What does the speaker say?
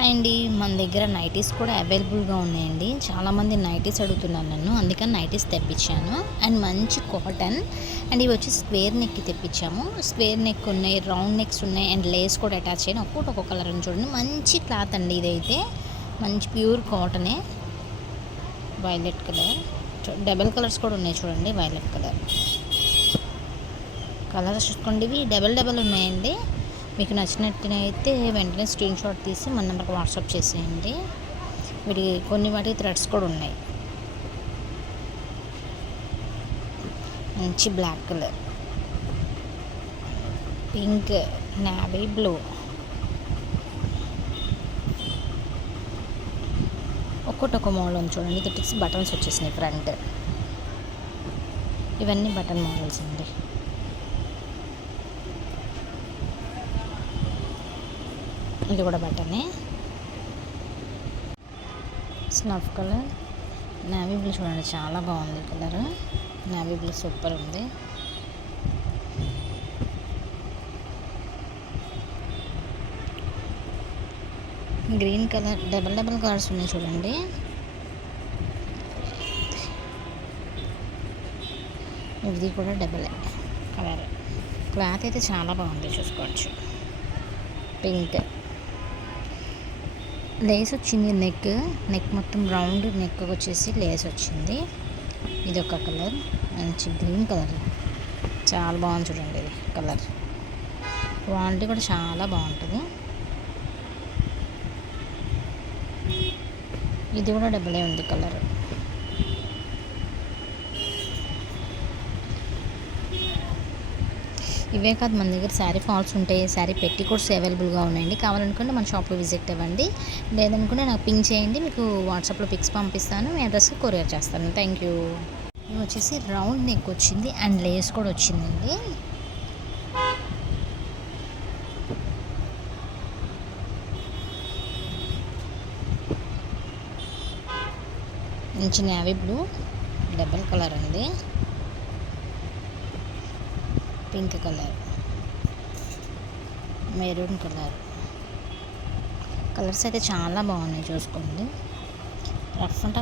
Hi అండి. మన దగ్గర నైటీస్ కూడా అవైలబుల్గా ఉన్నాయండి. చాలామంది నైటీస్ అడుగుతున్నారు నన్ను, అందుకని నైటీస్ తెప్పించాను. అండ్ మంచి కాటన్ అండ్ ఇవి వచ్చి స్క్వేర్ నెక్ తెప్పించాము. స్క్వేర్ నెక్ ఉన్నాయి, రౌండ్ నెక్స్ ఉన్నాయి అండ్ లేస్ కూడా అటాచ్ అయిన ఒక్కొక్క కలర్ అని చూడండి. మంచి క్లాత్ అండి ఇదైతే, మంచి ప్యూర్ కాటనే. వైలెట్ కలర్, డబల్ కలర్స్ కూడా ఉన్నాయి చూడండి. వైలెట్ కలర్స్ చూసుకోండి, ఇవి డబల్ ఉన్నాయండి. మీకు నచ్చినట్టునైతే వెంటనే స్క్రీన్ షాట్ తీసి మన నెంబర్కి వాట్సాప్ చేసేయండి. వాటికి థ్రెడ్స్ కూడా ఉన్నాయి. మంచి black colour, pink, navy blue, ఒక్కొక్క మోడల్ చూడండి. టిక్స్ బటన్స్ వచ్చేసినాయి ఫ్రంట్. ఇవన్నీ బటన్ మోడల్స్ అండి. ఇది కూడా బటనే. స్నఫ్ కలర్, నేవీ బ్లూ చూడండి, చాలా బాగుంది కలర్. నేవీ బ్లూ సూపర్ ఉంది. గ్రీన్ కలర్, డబల్ కలర్స్ ఉన్నాయి చూడండి. ఇది కూడా డబల్ కలర్. క్లాత్ అయితే చాలా బాగుంది, చూసుకోవచ్చు. పింక్ లేస్ వచ్చింది. నెక్ మొత్తం రౌండ్ నెక్ వచ్చేసి లేస్ వచ్చింది. ఇది ఒక కలర్, మంచి గ్రీన్ కలర్, చాలా బాగుంది చూడండి. ఇది కలర్ క్వాలిటీ కూడా చాలా బాగుంటుంది. ఇది కూడా డబులే ఉంది కలర్. ఇవే కాదు, మన దగ్గర శారీ ఫాల్స్ ఉంటాయి, శారీ పెట్టికోట్స్ అవైలబుల్గా ఉన్నాయండి. కావాలనుకుంటే మన షాప్లో విజిట్ అవ్వండి. లేదనుకుంటే నాకు పింక్ చేయండి, మీకు వాట్సాప్లో పిక్స్ పంపిస్తాను, మీ అడ్రస్కి కొరియర్ చేస్తాను. Thank you. ఇవి వచ్చేసి రౌండ్ నెక్ వచ్చింది అండ్ లేస్ కూడా వచ్చిందండి. మంచి నేవీ బ్లూ, డబల్ కలర్ అండి. పింక్ కలర్, మెరూన్ కలర్స్ అయితే చాలా బాగున్నాయి, చూసుకోండి. Rough and